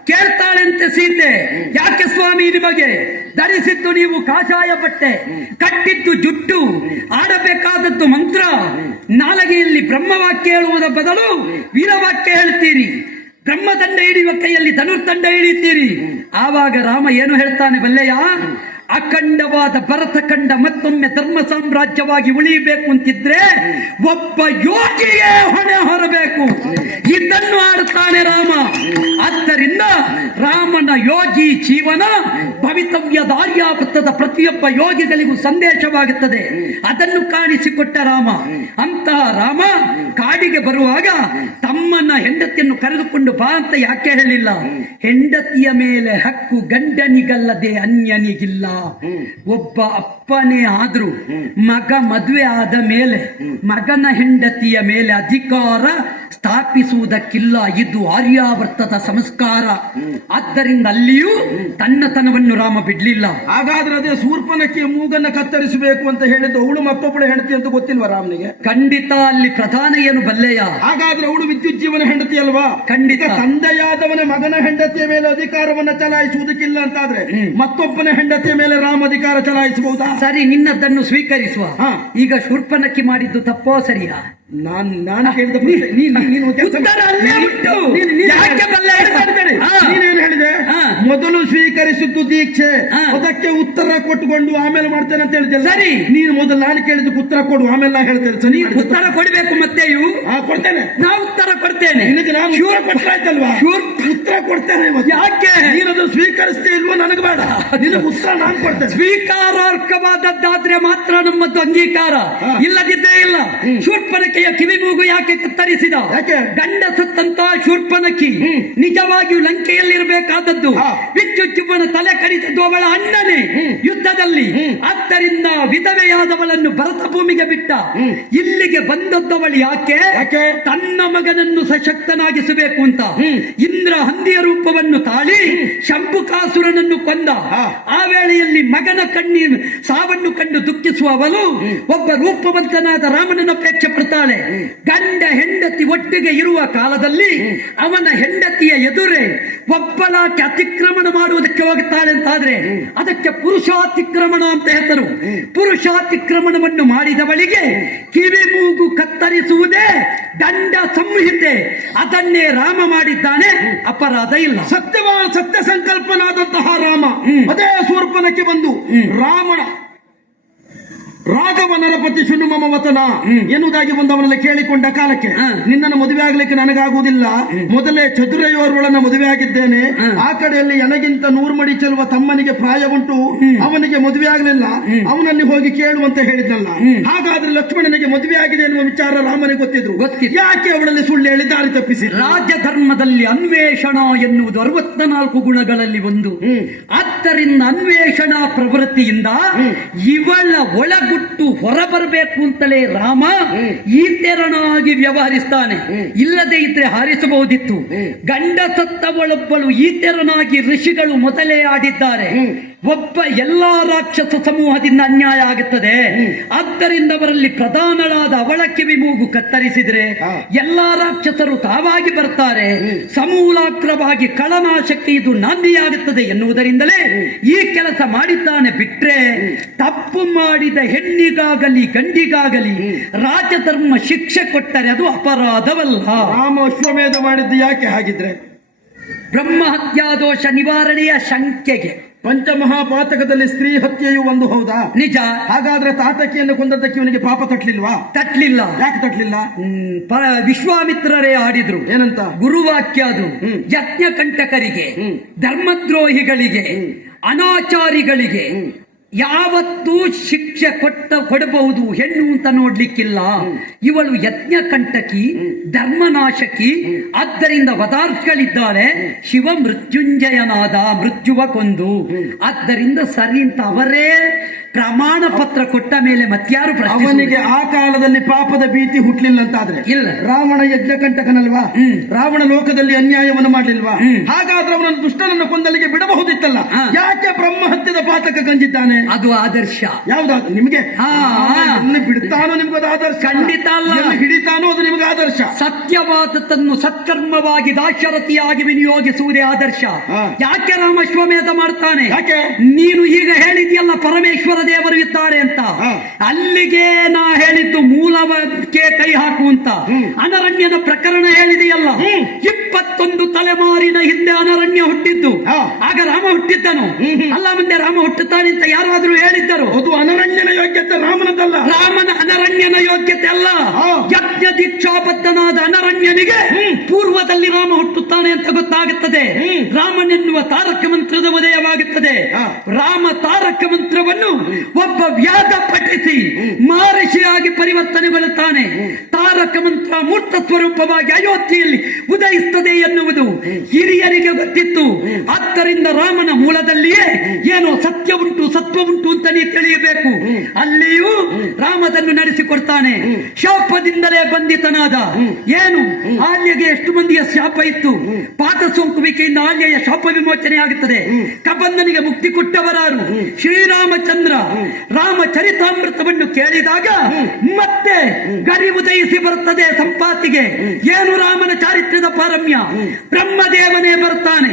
[SPEAKER 2] ಕೇಳ್ತಾಳೆಂತೆ ಸೀತೆ. ಯಾಕೆ ಸ್ವಾಮಿ ನಿಮಗೆ? ಧರಿಸಿದ್ದು ನೀವು ಕಾಷಾಯ ಬಟ್ಟೆ, ಕಟ್ಟಿದ್ದು ಜುಟ್ಟು, ಆಡಬೇಕಾದದ್ದು ಮಂತ್ರ. ನಾಲಗೆಯಲ್ಲಿ ಬ್ರಹ್ಮವಾಕ್ಯ ಹೇಳುವುದ ಬದಲು ವೀರವಾಕ್ಯ ಹೇಳ್ತೀರಿ. ಬ್ರಹ್ಮದಂಡ ಹಿಡಿಯುವ ಕೈಯಲ್ಲಿ ಧನುರ್ದಂಡ ಹಿಡಿಯುತ್ತೀರಿ. ಆವಾಗ ರಾಮ ಏನು ಹೇಳ್ತಾನೆ ಬಲ್ಲೆಯ? ಅಖಂಡವಾದ ಭರತ ಖಂಡ ಮತ್ತೊಮ್ಮೆ ಧರ್ಮ ಸಾಮ್ರಾಜ್ಯವಾಗಿ ಉಳಿಯಬೇಕು ಅಂತಿದ್ರೆ ಒಬ್ಬ ಯೋಗಿಯೇ ಹೊಣೆ ಹೊರಬೇಕು. ಇದನ್ನು ಆಡುತ್ತಾನೆ ರಾಮ. ಆದ್ದರಿಂದ ರಾಮನ ಯೋಗಿ ಜೀವನ ಭವಿತವ್ಯ ದಾರ್ಯಾವೃತ್ತದ ಪ್ರತಿಯೊಬ್ಬ ಯೋಗಿಗಳಿಗೂ ಸಂದೇಶವಾಗುತ್ತದೆ. ಅದನ್ನು ಕಾಣಿಸಿಕೊಟ್ಟ ರಾಮ. ಅಂತಹ ರಾಮ ಕಾಡಿಗೆ ಬರುವಾಗ ತಮ್ಮನ್ನ ಹೆಂಡತಿಯನ್ನು ಕರೆದುಕೊಂಡು ಬಾ ಅಂತ ಯಾಕೆ ಹೇಳಿಲ್ಲ? ಹೆಂಡತಿಯ ಮೇಲೆ ಹಕ್ಕು ಗಂಡನಿಗಲ್ಲದೆ ಅನ್ಯನಿಗಿಲ್ಲ. ಒಬ್ಬ ಅಪ್ಪನೇ ಆದ್ರೂ ಮಗ ಮದುವೆ ಆದ ಮೇಲೆ ಮಗನ ಹೆಂಡತಿಯ ಮೇಲೆ ಅಧಿಕಾರ ಸ್ಥಾಪಿಸುವುದಕ್ಕಿಲ್ಲ. ಇದು ಆರ್ಯಾವರ್ತದ ಸಂಸ್ಕಾರ. ಆದ್ದರಿಂದ ಅಲ್ಲಿಯೂ ತನ್ನತನವನ್ನು ರಾಮ ಬಿಡ್ಲಿಲ್ಲ.
[SPEAKER 3] ಹಾಗಾದ್ರೆ ಅದೇ ಸೂರ್ಪನಕ್ಕೆ ಮೂಗನ್ನ ಕತ್ತರಿಸಬೇಕು ಅಂತ ಹೇಳಿದ್ದು ಅವಳು ಮತ್ತೊಬ್ಬಳು ಹೆಂಡತಿ ಅಂತ ಗೊತ್ತಿಲ್ವ ರಾಮನಿಗೆ?
[SPEAKER 2] ಖಂಡಿತ ಅಲ್ಲಿ ಪ್ರಧಾನ ಏನು ಬಲ್ಲೆಯ?
[SPEAKER 3] ಹಾಗಾದ್ರೆ ಅವಳು ವಿದ್ಯುತ್ ಜೀವನ ಹೆಂಡತಿ ಅಲ್ವಾ?
[SPEAKER 2] ಖಂಡಿತ.
[SPEAKER 3] ತಂದೆಯಾದವನ ಮಗನ ಹೆಂಡತಿಯ ಮೇಲೆ ಅಧಿಕಾರವನ್ನ ಚಲಾಯಿಸುವುದಕ್ಕಿಲ್ಲ ಅಂತಾದ್ರೆ ಮತ್ತೊಬ್ಬನ ಹೆಂಡತಿಯ ಮೇಲೆ ರಾಮ ಅಧಿಕಾರ ಚಲಾಯಿಸಬಹುದಾ?
[SPEAKER 2] ಸರಿ ನಿನ್ನದನ್ನು ಸ್ವೀಕರಿಸುವ.
[SPEAKER 3] ಹಾ.
[SPEAKER 2] ಈಗ ಶೂರ್ಪನಕ್ಕಿ ಮಾಡಿದ್ದು ತಪ್ಪೋ ಸರಿಯಾ?
[SPEAKER 3] ನಾನ್ ನಾನು ಕೇಳಿದ ಪ್ರಶ್ನೆ ನೀನ್- ನೀನ್-. ನೀನೇನ್ ಹೇಳಿದೆ? ಮೊದಲು ಸ್ವೀಕರಿಸಿದ್ದು ದೀಕ್ಷೆ ಅದಕ್ಕೆ ಉತ್ತರ ಕೊಟ್ಟುಕೊಂಡು ಆಮೇಲೆ ಮಾಡ್ತೇನೆ ಅಂತ ಹೇಳ್ತೇನೆ
[SPEAKER 2] ಸರಿ.
[SPEAKER 3] ನೀನು ಮೊದಲು ನಾನು ಕೇಳಿದ್ದಕ್ಕೆ ಉತ್ತರ ಕೊಡು ಆಮೇಲೆ ನಾ ಹೇಳ್ತೇನೆ. ಸರಿ
[SPEAKER 2] ನೀನು ಉತ್ತರ ಕೊಡಬೇಕು ಮತ್ತೆ
[SPEAKER 3] ಹಾ ಕೊಡ್ತೇನೆ.
[SPEAKER 2] ನಾ ಉತ್ತರ ಕೊಡ್ತೇನೆ.
[SPEAKER 3] ನಿನಗೆ ನಾನು ಶೂರ್ ಕೊಟ್ಟಾಯ್ತಲ್ವಾ
[SPEAKER 2] ಶೂರ್-
[SPEAKER 3] ಉತ್ತರ ಕೊಡ್ತೇನೆ
[SPEAKER 2] ಯಾಕೆ?
[SPEAKER 3] ನೀನು ಅದನ್ನು ಸ್ವೀಕರಿಸ್ತೇ ಇಲ್ವೋ ನನಗೆ ಬೇಡ. ನಿನಗೆ ಉತ್ತರ ನಾನು ಕೊಡ್ತೇನೆ.
[SPEAKER 2] ಸ್ವೀಕಾರಾರ್ಹವಾದದ್ದಾದ್ರೆ ಮಾತ್ರ ನಮ್ಮದು ಅಂಗೀಕಾರ. ಇಲ್ಲದಿದ್ದೇ ಇಲ್ಲ. ಶೂರ್ಪನಕೆಯ ಕಿವಿಗೂಗು ಯಾಕೆ ಕತ್ತರಿಸಿದ? ಗಂಡ ಸತ್ತಂತ ಶೂರ್ಪನಕಿ ನಿಜವಾಗಿಯೂ ಲಂಕೆಯಲ್ಲಿರಬೇಕಾದದ್ದು.
[SPEAKER 3] ಬಿಚ್ಚು
[SPEAKER 2] ವಿದ್ಯುಜ್ಜುವನ ತಲೆ ಕಡಿತದ್ದು ಅವಳ ಅಣ್ಣನೇ ಯುದ್ಧದಲ್ಲಿ. ಆದ್ದರಿಂದ ವಿಧವೆಯಾದವಳನ್ನು ಭರತ ಭೂಮಿಗೆ ಬಿಟ್ಟ ಇಲ್ಲಿಗೆ ಬಂದದ್ದವಳು ಯಾಕೆ?
[SPEAKER 3] ಯಾಕೆ?
[SPEAKER 2] ತನ್ನ ಮಗನನ್ನು ಸಶಕ್ತನಾಗಿಸಬೇಕು ಅಂತ. ಇಂದ್ರ ಹಂದಿಯ ರೂಪವನ್ನು ತಾಳಿ ಶಂಭುಕಾಸುರನನ್ನು ಕೊಂದ. ಆ ವೇಳೆಯಲ್ಲಿ ಮಗನ ಕಣ್ಣಿ ಸಾವನ್ನು ಕಂಡು ದುಃಖಿಸುವ ಅವಳು ಒಬ್ಬ ರೂಪವಂತನಾದ ರಾಮನನ್ನು ಅಪೇಕ್ಷೆ ಪಡ್ತಾಳೆ. ಇದ್ದಾಳೆ ಗಂಡ ಹೆಂಡತಿ ಒಟ್ಟಿಗೆ ಇರುವ ಕಾಲದಲ್ಲಿ ಅವನ ಹೆಂಡತಿಯ ಎದುರೇ ಒಬ್ಬಲಾಕೆ ಅತಿಕ್ರಮಣ ಮಾಡುವುದಕ್ಕೆ ಹೋಗುತ್ತಾಳೆ ಅಂತಾದ್ರೆ ಅದಕ್ಕೆ ಪುರುಷಾತಿಕ್ರಮಣ ಅಂತ ಹೆಸರು. ಪುರುಷಾತಿಕ್ರಮಣವನ್ನು ಮಾಡಿದವಳಿಗೆ ಕಿವಿ ಮೂಗು ಕತ್ತರಿಸುವುದೇ ದಂಡ ಸಂಹಿತೆ. ಅದನ್ನೇ ರಾಮ ಮಾಡಿದ್ದಾನೆ ಅಪರಾಧ ಇಲ್ಲ.
[SPEAKER 3] ಸತ್ಯವಾದ ಸತ್ಯ ಸಂಕಲ್ಪನಾದಂತಹ ರಾಮ ಅದೇ ಸ್ವರ್ಪನಕ್ಕೆ ಬಂದು ರಾಮನ ರಾಘವ ನರಪತಿ ಶುನುಮಮ ವತನ. ಎನ್ನುವುದಾಗಿ ಬಂದು ಅವನಲ್ಲಿ ಕೇಳಿಕೊಂಡ ಕಾಲಕ್ಕೆ. ನಿನ್ನನ್ನು ಮದುವೆ ಆಗ್ಲಿಕ್ಕೆ ನನಗಾಗುವುದಿಲ್ಲ. ಮೊದಲೇ ಚತುರಯೋರ್ವಳನ್ನ ಮದುವೆ ಆಗಿದ್ದೇನೆ. ಆ ಕಡೆಯಲ್ಲಿ ನನಗಿಂತ ನೂರು ಮಡಿ ಚೆಲ್ಲುವ ತಮ್ಮನಿಗೆ ಪ್ರಾಯ ಉಂಟು ಅವನಿಗೆ ಮದುವೆ ಆಗಲಿಲ್ಲ. ಅವನಲ್ಲಿ ಹೋಗಿ ಕೇಳುವಂತ ಹೇಳಿದ್ನಲ್ಲ. ಹಾಗಾದ್ರೆ ಲಕ್ಷ್ಮಣನಿಗೆ ಮದುವೆ ಆಗಿದೆ ಎನ್ನುವ ವಿಚಾರ ರಾಮನಿಗೆ ಗೊತ್ತಿದ್ರು.
[SPEAKER 2] ಗೊತ್ತಿದೆ
[SPEAKER 3] ಯಾಕೆ ಅವಳಲ್ಲಿ ಸುಳ್ಳು ಹೇಳಿ ದಾರಿ ತಪ್ಪಿಸಿ?
[SPEAKER 2] ರಾಜಧರ್ಮದಲ್ಲಿ ಅನ್ವೇಷಣ ಎನ್ನುವುದು ಅರವತ್ತ ನಾಲ್ಕು ಗುಣಗಳಲ್ಲಿ ಒಂದು. ಆದ್ದರಿಂದ ಅನ್ವೇಷಣಾ ಪ್ರವೃತ್ತಿಯಿಂದ ಇವಳ ಒಳಗುಟ್ಟು ಹೊರಬರಬೇಕು ಅಂತಲೇ ರಾಮ ಈ ತೆರನಾಗಿ ವ್ಯವಹರಿಸ್ತಾನೆ. ಇಲ್ಲದೆ ಇದ್ರೆ ಹಾರಿಸಬಹುದಿತ್ತು. ಗಂಡ ಸತ್ತವಳೊಬ್ಬಳು ಈ ತೆರನಾಗಿ ಋಷಿಗಳು ಮೊದಲೇ ಆಡಿದ್ದಾರೆ. ಒಬ್ಬ ಎಲ್ಲಾ ರಾಕ್ಷಸ ಸಮೂಹದಿಂದ ಅನ್ಯಾಯ ಆಗುತ್ತದೆ. ಆದ್ದರಿಂದ ಅವರಲ್ಲಿ ಪ್ರಧಾನಳಾದ ಅವಳ ಕಿವಿ ಮೂಗು ಕತ್ತರಿಸಿದ್ರೆ. ಎಲ್ಲಾ ರಾಕ್ಷಸರು ತಾವಾಗಿ ಬರ್ತಾರೆ. ಸಮೂಲಾಗ್ರವಾಗಿ ಕಳನಾಶಕ್ತಿ ಇದು ನಾಂದಿಯಾಗುತ್ತದೆ ಎನ್ನುವುದರಿಂದಲೇ ಈ ಕೆಲಸ ಮಾಡಿದ್ದಾನೆ ಬಿಟ್ರೆ ತಪ್ಪು ಮಾಡಿದ ಹೆಣ್ಣಿಗಾಗಲಿ ಗಂಡಿಗಾಗಲಿ ರಾಜಧರ್ಮ ಶಿಕ್ಷೆ ಕೊಟ್ಟರೆ ಅದು ಅಪರಾಧವಲ್ಲ.
[SPEAKER 3] ರಾಮ ಅಶ್ವಮೇಧ ಮಾಡಿದ್ದು ಯಾಕೆ ಹಾಗಿದ್ರೆ?
[SPEAKER 2] ಬ್ರಹ್ಮ ಹತ್ಯಾದೋಷ ನಿವಾರಣೆಯ ಶಂಕೆಗೆ.
[SPEAKER 3] ಪಂಚಮಹಾಪಾತಕದಲ್ಲಿ ಸ್ತ್ರೀ ಹತ್ಯೆಯು ಒಂದು ಹೌದಾ?
[SPEAKER 2] ನಿಜ.
[SPEAKER 3] ಹಾಗಾದ್ರೆ ತಾತಕಿಯನ್ನು ಕೊಂದದ್ದಕ್ಕೆ ಇವನಿಗೆ ಪಾಪ ತಟ್ಲಿಲ್ವಾ?
[SPEAKER 2] ತಟ್ಲಿಲ್ಲ.
[SPEAKER 3] ಯಾಕೆ ತಟ್ಲಿಲ್ಲ?
[SPEAKER 2] ವಿಶ್ವಾಮಿತ್ರರೇ ಆಡಿದ್ರು.
[SPEAKER 3] ಏನಂತ?
[SPEAKER 2] ಗುರುವಾಕ್ಯ ಅದು. ಯಜ್ಞ ಕಂಟಕರಿಗೆ ಧರ್ಮದ್ರೋಹಿಗಳಿಗೆ ಅನಾಚಾರಿಗಳಿಗೆ ಯಾವತ್ತೂ ಶಿಕ್ಷೆ ಕೊಟ್ಟ ಕೊಡಬಹುದು ಹೆಣ್ಣು ಅಂತ ನೋಡ್ಲಿಕ್ಕಿಲ್ಲ. ಇವಳು ಯಜ್ಞ ಕಂಟಕಿ ಧರ್ಮನಾಶಕಿ ಆದ್ದರಿಂದ ವದಾರ್ಥಗಳಿದ್ದಾಳೆ ಶಿವ ಮೃತ್ಯುಂಜಯನಾದ ಮೃತ್ಯುವ ಕೊಂದು ಆದ್ದರಿಂದ ಸರಿ ಅಂತ ಅವರೇ ಪ್ರಮಾಣ ಪತ್ರ ಕೊಟ್ಟ ಮೇಲೆ ಮತ್ಯಾರು
[SPEAKER 3] ಅವನಿಗೆ ಆ ಕಾಲದಲ್ಲಿ ಪಾಪದ ಭೀತಿ ಹುಟ್ಲಿಲ್ಲ ಅಂತಾದ್ರೆ
[SPEAKER 2] ಇಲ್ಲ.
[SPEAKER 3] ರಾವಣ ಯಜ್ಞ ಕಂಟಕನಲ್ವಾ? ರಾವಣ ಲೋಕದಲ್ಲಿ ಅನ್ಯಾಯವನ್ನು ಮಾಡಲಿಲ್ವಾ. ಹಾಗಾದ್ರೆ ಅವನನ್ನು ದುಷ್ಟನನ್ನು ಕೊಂದಲಿಗೆ ಬಿಡಬಹುದಿತ್ತಲ್ಲ. ಯಾಕೆ ಬ್ರಹ್ಮ ಹತ್ಯದ ಪಾತಕ ಗಂಜಿದ್ದಾನೆ
[SPEAKER 2] ಅದು ಆದರ್ಶ.
[SPEAKER 3] ಯಾವ್ದಾದ್ರು ನಿಮಗೆ ಬಿಡ್ತಾನೋ ನಿಮ್ಗೆ ಅದು ಆದರ್ಶ.
[SPEAKER 2] ಖಂಡಿತ ಅಲ್ಲ.
[SPEAKER 3] ಹಿಡಿತಾನೋ ಅದು ನಿಮ್ಗೆ ಆದರ್ಶ.
[SPEAKER 2] ಸತ್ಯವಾದದ್ದನ್ನು ಸತ್ಕರ್ಮವಾಗಿ ದಾಶರಥಿಯಾಗಿ ವಿನಿಯೋಗಿಸುವುದೇ ಆದರ್ಶ. ಯಾಕೆ ರಾಮ ರಾಮಶ್ವಮೇಧ ಮಾಡ್ತಾನೆ? ನೀನು ಈಗ ಹೇಳಿದ್ಯಲ್ಲ ಪರಮೇಶ್ವರ ದೇವರು ಇದ್ದಾರೆ ಅಂತ. ಅಲ್ಲಿಗೆ ನಾ ಹೇಳಿದ್ದು ಮೂಲವಕ್ಕೆ ಕೈ ಹಾಕುವಂತ
[SPEAKER 3] ಅನರಣ್ಯದ
[SPEAKER 2] ಅನರಣ್ಯನ ಪ್ರಕರಣ ಹೇಳಿದೆಯಲ್ಲ. ಇಪ್ಪತ್ತೊಂದು ತಲೆಮಾರಿನ ಹಿಂದೆ ಅನರಣ್ಯ ಹುಟ್ಟಿದ್ದು. ಆಗ ಹುಟ್ಟಿದ್ದನು. ಅಲ್ಲ ಮುಂದೆ ರಾಮ ಹುಟ್ಟುತ್ತಾನೆ ಅಂತ ಯಾರಾದ್ರೂ ಹೇಳಿದ್ದರು.
[SPEAKER 3] ಅದು ಅನರಣ್ಯನ ಯೋಗ್ಯತೆ ರಾಮನದಲ್ಲ.
[SPEAKER 2] ರಾಮನ ಅನರಣ್ಯನ ಯೋಗ್ಯತೆ ಅಲ್ಲ. ಯಜ್ಞ ದೀಕ್ಷಾಬದ್ಧನಾದ ಅನರಣ್ಯನಿಗೆ ಪೂರ್ವದಲ್ಲಿ ರಾಮ ಹುಟ್ಟುತ್ತಾನೆ ಅಂತ ಗೊತ್ತಾಗುತ್ತದೆ. ರಾಮನೆನ್ನುವ ತಾರಕ ಮಂತ್ರದ ಉದಯವಾಗುತ್ತದೆ. ರಾಮ ತಾರಕ ಮಂತ್ರವನ್ನು ಒಬ್ಬ ವ್ಯಾಧ ಪಠಿಸಿ ಮಹರ್ಷಿಯಾಗಿ ಪರಿವರ್ತನೆಗೊಳ್ಳುತ್ತಾನೆ ತಾರಕ ಮಂತ್ರ ಮೂರ್ತ ಸ್ವರೂಪವಾಗಿ ಅಯೋಧ್ಯೆಯಲ್ಲಿ ಉದಯಿಸುತ್ತದೆ ಎನ್ನುವುದು ಹಿರಿಯರಿಗೆ ಗೊತ್ತಿತ್ತು. ಆದ್ದರಿಂದ ರಾಮನ ಮೂಲದಲ್ಲಿಯೇ ಏನು ಸತ್ಯ ಉಂಟು ಸತ್ವ ಉಂಟು ಅಂತ ನೀ ತಿಳಿಯಬೇಕು ಅಲ್ಲಿಯೂ ರಾಮದನ್ನು ನಡೆಸಿಕೊಡ್ತಾನೆ. ಶಾಪದಿಂದಲೇ ಬಂಧಿತನಾದ. ಏನು? ಆಲ್ಯಗೆ ಎಷ್ಟು ಮಂದಿಯ ಶಾಪ ಇತ್ತು? ಪಾತ ಸೋಂಕುವಿಕೆಯಿಂದ ಆಲ್ಯೆಯ ಶಾಪ ವಿಮೋಚನೆ ಆಗುತ್ತದೆ. ಕಬಂದನಿಗೆ ಮುಕ್ತಿ ಕೊಟ್ಟವರಾರು? ಶ್ರೀರಾಮಚಂದ್ರ ರಾಮ ಚರಿತಾಮೃತವನ್ನು ಕೇಳಿದಾಗ ಮತ್ತೆ ಗರಿ ಉದಯಿಸಿ ಬರುತ್ತದೆ ಸಂಪಾತಿಗೆ. ಏನು ರಾಮನ ಚಾರಿತ್ರ್ಯದ ಪಾರಮ್ಯ? ಬ್ರಹ್ಮದೇವನೇ ಬರುತ್ತಾನೆ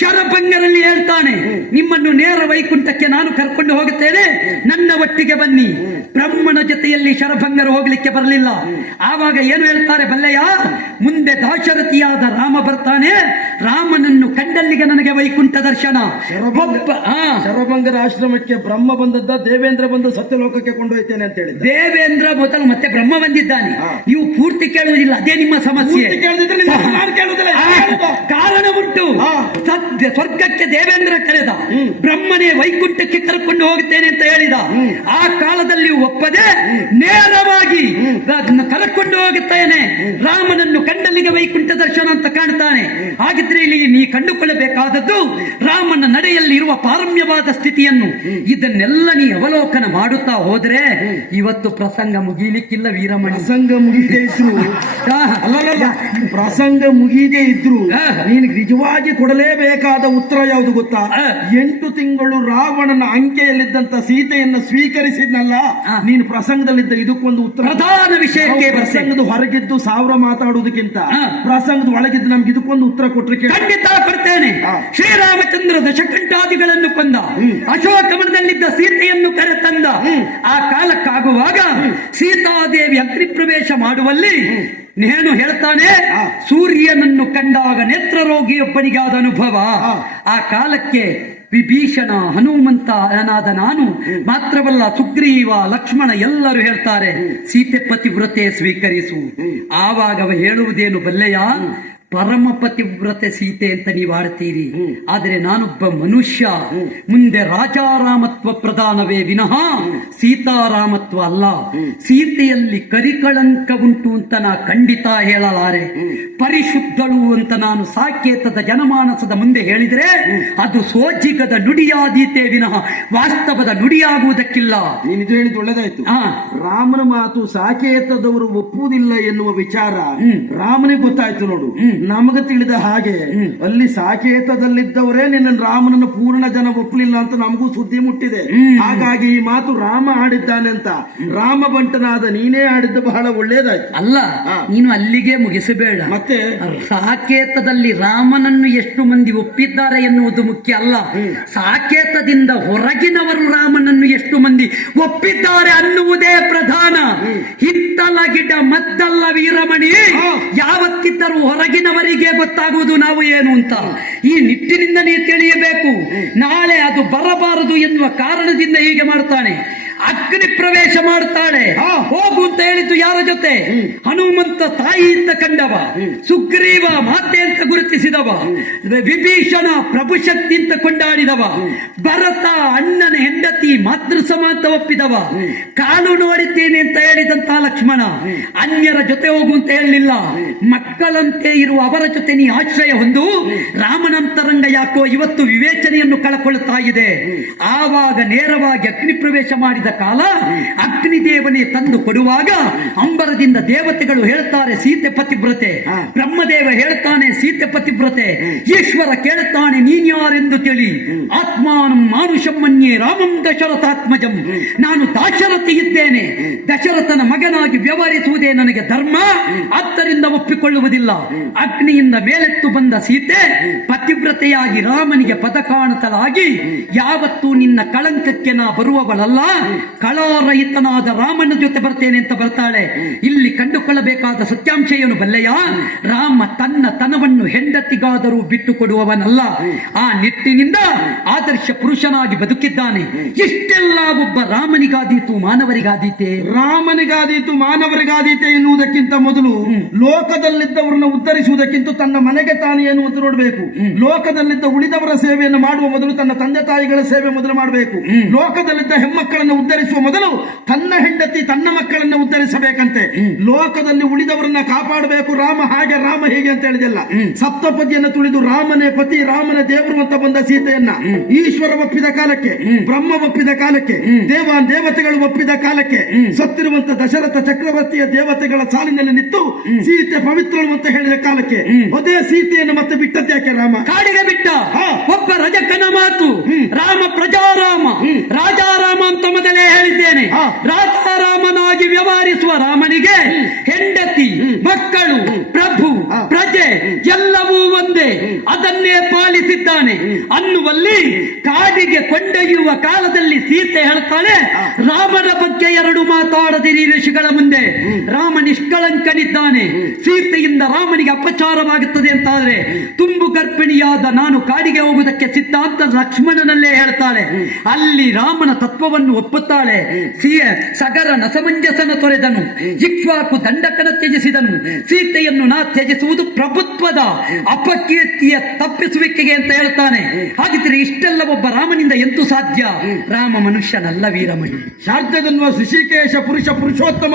[SPEAKER 2] ಶರಭಂಗನಲ್ಲಿ ಹೇಳ್ತಾನೆ. ನಿಮ್ಮನ್ನು ನೇರ ವೈಕುಂಠಕ್ಕೆ ನಾನು ಕರ್ಕೊಂಡು ಹೋಗುತ್ತೇನೆ. ನನ್ನ ಒಟ್ಟಿಗೆ ಬನ್ನಿ. ಬ್ರಹ್ಮನ ಜೊತೆಯಲ್ಲಿ ಶರಭಂಗರು ಹೋಗ್ಲಿಕ್ಕೆ ಬರಲಿಲ್ಲ. ಆವಾಗ ಏನು ಹೇಳ್ತಾರೆ ಬಲ್ಲಯ್ಯ ಮುಂದೆ ದಾಶರಥಿಯಾದ ರಾಮ ಬರ್ತಾನೆ. ರಾಮನನ್ನು ಕಂಡಲ್ಲಿಗೆ ನನಗೆ ವೈಕುಂಠ ದರ್ಶನ.
[SPEAKER 3] ಶರಭಂಗರ ಆಶ್ರಮಕ್ಕೆ ಬ್ರಹ್ಮ ಬಂದದ್ದ ದೇವೇಂದ್ರ ಬಂದು ಸತ್ಯಲೋಕಕ್ಕೆ ಕೊಂಡೊಯ್ತೇನೆ ಅಂತ ಹೇಳಿ
[SPEAKER 2] ದೇವೇಂದ್ರ ಮೊದಲು ಮತ್ತೆ ಬ್ರಹ್ಮ ಬಂದಿದ್ದಾನೆ. ನೀವು ಪೂರ್ತಿ ಕೇಳುವುದಿಲ್ಲ. ಅದೇ ನಿಮ್ಮ ಸಮಸ್ಯೆ. ಕಾರಣ ಉಂಟು. ಸದ್ಯ ಸ್ವರ್ಗಕ್ಕೆ ದೇವೇಂದ್ರ ಕರೆದ.
[SPEAKER 3] ಹ್ಮ್.
[SPEAKER 2] ಬ್ರಹ್ಮನೇ ವೈಕುಂಠಕ್ಕೆ ಕರ್ಕೊಂಡು ಹೋಗುತ್ತೇನೆ ಅಂತ ಹೇಳಿದ. ಆ ಕಾಲದಲ್ಲಿ ಒಪ್ಪದೆ ನೇರವಾಗಿ ಕರ್ಕೊಂಡು ಹೋಗುತ್ತೇನೆ. ರಾಮನನ್ನು ಕಂಡಲ್ಲಿಗೆ ವೈಕುಂಠ ದರ್ಶನ ಅಂತ ಕಾಣ್ತಾನೆ. ಹಾಗಿದ್ರೆ ಇಲ್ಲಿ ನೀ ಕಂಡುಕೊಳ್ಳಬೇಕಾದದ್ದು ರಾಮನ ನಡೆಯಲ್ಲಿ ಇರುವ ಪಾರಮ್ಯವಾದ ಸ್ಥಿತಿಯನ್ನು. ಇದನ್ನೆಲ್ಲ ನೀ ಅವಲೋಕನ ಮಾಡುತ್ತಾ ಹೋದ್ರೆ ಇವತ್ತು ಪ್ರಸಂಗ ಮುಗಿಲಿಕ್ಕಿಲ್ಲ ವೀರಮಣಿ.
[SPEAKER 3] ಪ್ರಸಂಗ ಮುಗಿದೇ ಇದ್ರು. (laughs) ಪ್ರಸಂಗ ಮುಗಿದೇ ಇದ್ರು.
[SPEAKER 2] ನಿನಗೆ
[SPEAKER 3] ನೀನು ನಿಜವಾಗಿ ಕೊಡಲೇಬೇಕಾದ ಉತ್ತರ ಯಾವುದು ಗೊತ್ತಾ. ಎಂಟು ತಿಂಗಳು ರಾವಣನ ಅಂಕೆಯಲ್ಲಿದ್ದಂತ ಸೀತೆಯನ್ನು ಸ್ವೀಕರಿಸಿದ್ನಲ್ಲ. ನೀನು ಪ್ರಸಂಗದಲ್ಲಿದ್ದ ಇದಕ್ಕೊಂದು ಉತ್ತರ
[SPEAKER 2] ಪ್ರಧಾನ ವಿಷಯಕ್ಕೆ
[SPEAKER 3] ಪ್ರಸಂಗದ ಹೊರಗಿದ್ದು ಸಾವಿರ ಮಾತಾಡುವುದಕ್ಕಿಂತ. ಪ್ರಸಂಗದ ಒಳಗಿದ್ದು ನಮ್ಗೆ ಇದಕ್ಕೊಂದು ಉತ್ತರ ಕೊಟ್ಟರೆ.
[SPEAKER 2] ಖಂಡಿತ ಕೊಡ್ತೇನೆ. ಶ್ರೀರಾಮಚಂದ್ರ ದಶಕಂಠಾದಿಗಳನ್ನು ಕೊಂದ ಅಶೋಕಮನದಲ್ಲಿದ್ದ ಸೀತೆಯನ್ನು ಕರೆತಂದ ಆ ಕಾಲಕ್ಕಾಗುವಾಗ ಸೀತಾದೇವಿ ಅಗ್ನಿ ಪ್ರವೇಶ ಮಾಡುವಲ್ಲಿ ನೇಣು ಹೇಳ್ತಾನೆ. ಸೂರ್ಯನನ್ನು ಕಂಡಾಗ ನೇತ್ರ ರೋಗಿಯೊಬ್ಬನಿಗಾದ ಅನುಭವ. ಆ ಕಾಲಕ್ಕೆ ವಿಭೀಷಣ ಹನುಮಂತ ಅನಾದ ನಾನು ಮಾತ್ರವಲ್ಲ ಸುಗ್ರೀವ ಲಕ್ಷ್ಮಣ ಎಲ್ಲರೂ ಹೇಳ್ತಾರೆ ಸೀತೆ ಪತಿವ್ರತೆ ಸ್ವೀಕರಿಸು. ಆವಾಗ ಅವ ಹೇಳುವುದೇನು ಬಲ್ಲೆಯ? ಪರಮ ಪತಿವ್ರತೆ ಸೀತೆ ಅಂತ ನೀವು ಆಡ್ತೀರಿ. ಆದರೆ ನಾನೊಬ್ಬ ಮನುಷ್ಯ. ಮುಂದೆ ರಾಜಾರಾಮತ್ವ ಪ್ರಧಾನವೇ ವಿನಃ. ಸೀತಾರಾಮತ್ವ ಅಲ್ಲ. ಸೀತೆಯಲ್ಲಿ ಕರಿಕಳಂಕ ಉಂಟು ಅಂತ ನಾ ಖಂಡಿತ ಹೇಳಲಾರೆ. ಪರಿಶುದ್ಧಳು ಅಂತ ನಾನು ಸಾಕೇತದ ಜನಮಾನಸದ ಮುಂದೆ ಹೇಳಿದ್ರೆ ಅದು ಸೋಜಿಗದ ನುಡಿಯಾದೀತೆ ವಿನಃ. ವಾಸ್ತವದ ನುಡಿಯಾಗುವುದಕ್ಕಿಲ್ಲ.
[SPEAKER 3] ನೀನು ಇದು ಒಳ್ಳೆದಾಯ್ತು. ರಾಮನ ಮಾತು ಸಾಕೇತದವರು ಒಪ್ಪುವುದಿಲ್ಲ ಎನ್ನುವ ವಿಚಾರ
[SPEAKER 2] ಹ್ಮ್.
[SPEAKER 3] ರಾಮನಿಗೆ ಗೊತ್ತಾಯ್ತು ನೋಡು.
[SPEAKER 2] ಹ್ಮ್.
[SPEAKER 3] ನಮಗೆ ತಿಳಿದ ಹಾಗೆ. ಅಲ್ಲಿ ಸಾಕೇತದಲ್ಲಿದ್ದವರೇ ನಿನ್ನ ರಾಮನನ್ನು ಪೂರ್ಣ ಜನ ಒಪ್ಪಲಿಲ್ಲ ಅಂತ ನಮಗೂ ಸುದ್ದಿ ಮುಟ್ಟಿದೆ. ಹಾಗಾಗಿ ಈ ಮಾತು ರಾಮ ಆಡಿದ್ದಾನೆ ಅಂತ. ರಾಮ ಬಂಟನಾದ ನೀನೇ ಆಡಿದ್ದು ಬಹಳ ಒಳ್ಳೇದಾಯ್ತು.
[SPEAKER 2] ಅಲ್ಲ. ನೀನು ಅಲ್ಲಿಗೆ ಮುಗಿಸಬೇಡ.
[SPEAKER 3] ಮತ್ತೆ?
[SPEAKER 2] ಸಾಕೇತದಲ್ಲಿ ರಾಮನನ್ನು ಎಷ್ಟು ಮಂದಿ ಒಪ್ಪಿದ್ದಾರೆ ಎನ್ನುವುದು ಮುಖ್ಯ ಅಲ್ಲ. ಸಾಕೇತದಿಂದ ಹೊರಗಿನವರು ರಾಮನನ್ನು ಎಷ್ಟು ಮಂದಿ ಒಪ್ಪಿದ್ದಾರೆ ಅನ್ನುವುದೇ ಪ್ರಧಾನ. ಹಿತ್ತಲ ಗಿಡ ಮದ್ದಲ್ಲ ವೀರಮಣಿ.
[SPEAKER 3] ಯಾವತ್ತಿದ್ದರೂ
[SPEAKER 2] ಯಾವತ್ತಿದ್ದರೂ ಹೊರಗಿನವರಿಗೆ ಗೊತ್ತಾಗುವುದು ನಾವು ಏನು ಅಂತ. ಈ ನಿಟ್ಟಿನಿಂದ ನೀವು ತಿಳಿಯಬೇಕು. ನಾಳೆ ಅದು ಬರಬಾರದು ಎನ್ನುವ ಕಾರಣದಿಂದ ಹೀಗೆ ಮಾಡ್ತಾನೆ. ಅಗ್ನಿ ಪ್ರವೇಶ ಮಾಡ್ತಾಳೆ. ಹೋಗು ಅಂತ ಹೇಳಿದ್ದು ಯಾರ ಜೊತೆ? ಹನುಮಂತ ತಾಯಿ ಅಂತ ಕಂಡವ. ಸುಗ್ರೀವ ಮಾತೆ ಅಂತ ಗುರುತಿಸಿದವ. ವಿಭೀಷಣ ಪ್ರಭು ಶಕ್ತಿ ಅಂತ ಕೊಂಡಾಡಿದವ. ಭರತ ಅಣ್ಣನ ಹೆಂಡತಿ ಮಾತೃ ಸಮಾಂತ ಒಪ್ಪಿದವ ಕಾಲು ನೋಡಿದ್ದೇನೆ ಅಂತ ಹೇಳಿದಂತ ಲಕ್ಷ್ಮಣ. ಅನ್ಯರ ಜೊತೆ ಹೋಗು ಅಂತ ಹೇಳಲಿಲ್ಲ. ಮಕ್ಕಳಂತೆ ಇರುವ ಅವರ ಜೊತೆ ನೀ ಆಶ್ರಯ ಹೊಂದು ರಾಮನಂತರಂಗ ಯಾಕೋ ಇವತ್ತು ವಿವೇಚನೆಯನ್ನು ಕಳಕೊಳ್ಳುತ್ತಾ ಇದೆ. ಆವಾಗ ನೇರವಾಗಿ ಅಗ್ನಿ ಪ್ರವೇಶ ಮಾಡಿದ ಕಾಲ ಅಗ್ನಿದೇವನೇ ತಂದು ಕೊಡುವಾಗ ಅಂಬರದಿಂದ ದೇವತೆಗಳು ಹೇಳ್ತಾರೆ ಸೀತೆ ಪತಿವ್ರತೆ. ಬ್ರಹ್ಮದೇವ ಹೇಳ್ತಾನೆ ಸೀತೆ ಪತಿವ್ರತೆ. ಈಶ್ವರ ಕೇಳುತ್ತಾನೆ ನೀನ್ಯಾರೆಂದು ತಿಳಿ ಆತ್ಮಾನಂ ಮಾನುಷಮ್ಮನ್ಯೇ ಮನ್ಯೆ ರಾಮಂ ದಶರಥಾತ್ಮಜಂ. ನಾನು ದಾಶರಥಿ ಇದ್ದೇನೆ. ದಶರಥನ ಮಗನಾಗಿ ವ್ಯವಹರಿಸುವುದೇ ನನಗೆ ಧರ್ಮ. ಆದ್ದರಿಂದ ಒಪ್ಪಿಕೊಳ್ಳುವುದಿಲ್ಲ. ಅಗ್ನಿಯಿಂದ ಮೇಲೆತ್ತು ಬಂದ ಸೀತೆ ಪತಿವ್ರತೆಯಾಗಿ ರಾಮನಿಗೆ ಪದ ಕಾಣತಲಾಗಿ ಯಾವತ್ತೂ ನಿನ್ನ ಕಳಂಕಕ್ಕೆ ನಾ ಬರುವವಳಲ್ಲ. ಕಳಾರಹಿತನಾದ ರಾಮನ ಜೊತೆ ಬರ್ತೇನೆ ಅಂತ ಬರ್ತಾಳೆ. ಇಲ್ಲಿ ಕಂಡುಕೊಳ್ಳಬೇಕಾದ ಸತ್ಯಾಂಶ ಏನು ಬಲ್ಲೆಯ? ರಾಮ ತನ್ನ ತನವನ್ನು ಹೆಂಡತಿಗಾದರೂ ಬಿಟ್ಟು ಕೊಡುವವನಲ್ಲ. ಆ ನಿಟ್ಟಿನಿಂದ ಆದರ್ಶ ಪುರುಷನಾಗಿ ಬದುಕಿದ್ದಾನೆ. ಇಷ್ಟೆಲ್ಲ ಒಬ್ಬ ರಾಮನಿಗಾದೀತು ಮಾನವರಿಗಾದೀತೆ.
[SPEAKER 3] ರಾಮನಿಗಾದೀತು ಮಾನವರಿಗಾದೀತೆ ಎನ್ನುವುದಕ್ಕಿಂತ ಮೊದಲು ಲೋಕದಲ್ಲಿದ್ದವರನ್ನ ಉದ್ಧರಿಸುವುದಕ್ಕಿಂತ ತನ್ನ ಮನೆಗೆ ತಾನು ಏನು ಅಂತ ನೋಡಬೇಕು ಲೋಕದಲ್ಲಿದ್ದ ಉಳಿದವರ ಸೇವೆಯನ್ನು ಮಾಡುವ ಮೊದಲು ತನ್ನ ತಂದೆ ತಾಯಿಗಳ ಸೇವೆ ಮೊದಲು ಮಾಡಬೇಕು. ಲೋಕದಲ್ಲಿದ್ದ ಹೆಮ್ಮಕ್ಕಳನ್ನು ಉದ್ಧರಿಸುವ ಮೊದಲು ತನ್ನ ಹೆಂಡತಿ ತನ್ನ ಮಕ್ಕಳನ್ನ ಉದ್ಧರಿಸಬೇಕಂತೆ ಲೋಕದಲ್ಲಿ ಉಳಿದವರನ್ನ ಕಾಪಾಡಬೇಕು. ರಾಮ ಹಾಗೆ ರಾಮ ಹೀಗೆ ಅಂತ ಹೇಳಿದೆಲ್ಲ. ಸಪ್ತಪದಿಯನ್ನು ತುಳಿದು ರಾಮನೇ ಪತಿ ರಾಮನ ದೇವರು ಅಂತ ಬಂದ ಸೀತೆಯನ್ನ ಈಶ್ವರ ಒಪ್ಪಿದ ಕಾಲಕ್ಕೆ ಬ್ರಹ್ಮ ಒಪ್ಪಿದ ಕಾಲಕ್ಕೆ ದೇವ ದೇವತೆಗಳು ಒಪ್ಪಿದ ಕಾಲಕ್ಕೆ ಸತ್ತಿರುವಂತ ದಶರಥ ಚಕ್ರವರ್ತಿಯ ದೇವತೆಗಳ ಸಾಲಿನಲ್ಲಿ ನಿಂತು ಸೀತೆ ಪವಿತ್ರಳು ಅಂತ ಹೇಳಿದ ಕಾಲಕ್ಕೆ ಅದೇ ಸೀತೆಯನ್ನು ಮತ್ತೆ ಬಿಟ್ಟದ್ದು ಯಾಕೆ ರಾಮ?
[SPEAKER 2] ಕಾಡಿಗೆ ಬಿಟ್ಟ. ಒಬ್ಬ ರಜಕನ ಮಾತು. ರಾಮ ಪ್ರಜಾರಾಮ. ರಾಜಾರಾಮ ಅಂತ ಮೊದಲೇ ಹೇಳಿದ್ದೇನೆ.
[SPEAKER 3] ಹಾ.
[SPEAKER 2] ರಾಜಾರಾಮನಾಗಿ ವ್ಯವಹರಿಸುವ ರಾಮನಿಗೆ ಹೆಂಡತಿ ಮಕ್ಕಳು ಪ್ರಭು. ಪ್ರಜೆ ಎಲ್ಲವೂ ಒಂದೇ. ಅದನ್ನೇ ಪಾಲಿಸಿದ್ದಾನೆ. ಅನ್ನುವಲ್ಲಿ ಕಾಡಿಗೆ ಕೊಂಡೊಯ್ಯುವ ಕಾಲದಲ್ಲಿ ಸೀತೆ ಹೇಳ್ತಾಳೆ ರಾಮನ ಬಗ್ಗೆ ಎರಡು ಮಾತಾಡದಿರಿ ಋಷಿಗಳ ಮುಂದೆ. ರಾಮ ನಿಷ್ಕಳಂಕನಿದ್ದಾನೆ. ಸೀತೆಯಿಂದ ರಾಮನಿಗೆ ಅಪಚಾರವಾಗುತ್ತದೆ ಅಂತಾದ್ರೆ ತುಂಬು ಗರ್ಭಿಣಿಯಾದ ನಾನು ಕಾಡಿಗೆ ಹೋಗುವುದಕ್ಕೆ ಸಿದ್ಧಾಂತ ಲಕ್ಷ್ಮಣನಲ್ಲೇ ಹೇಳ್ತಾಳೆ. ಅಲ್ಲಿ ರಾಮನ ತತ್ವವನ್ನು ಒಪ್ಪುತ್ತಾಳೆ ಸಿಯ ಸಗರ ನಸಮಂಜಸನ ತೊರೆದನು. ಇಕ್ವಾಕು ದಂಡಕನ ತ್ಯಜಿಸಿದನು. ಸೀತೆಯನ್ನು ನಾ ತ್ಯಜಿಸುವುದು ಪ್ರಭುತ್ವದ ಅಪಕೀರ್ತಿಯ ತಪ್ಪಿಸುವಿಕೆಗೆ ಅಂತ ಹೇಳ್ತಾನೆ. ಹಾಗಿದ್ರೆ ಇಷ್ಟೆಲ್ಲ ಒಬ್ಬ ರಾಮನಿಂದ ಎಂತೂ ಸಾಧ್ಯ? ರಾಮ ಮನುಷ್ಯನಲ್ಲ ವೀರಮಣಿ.
[SPEAKER 3] ಶಾರ್ದದನ್ವ ಸುಶಿಕೇಶ ಪುರುಷ ಪುರುಷೋತ್ತಮ.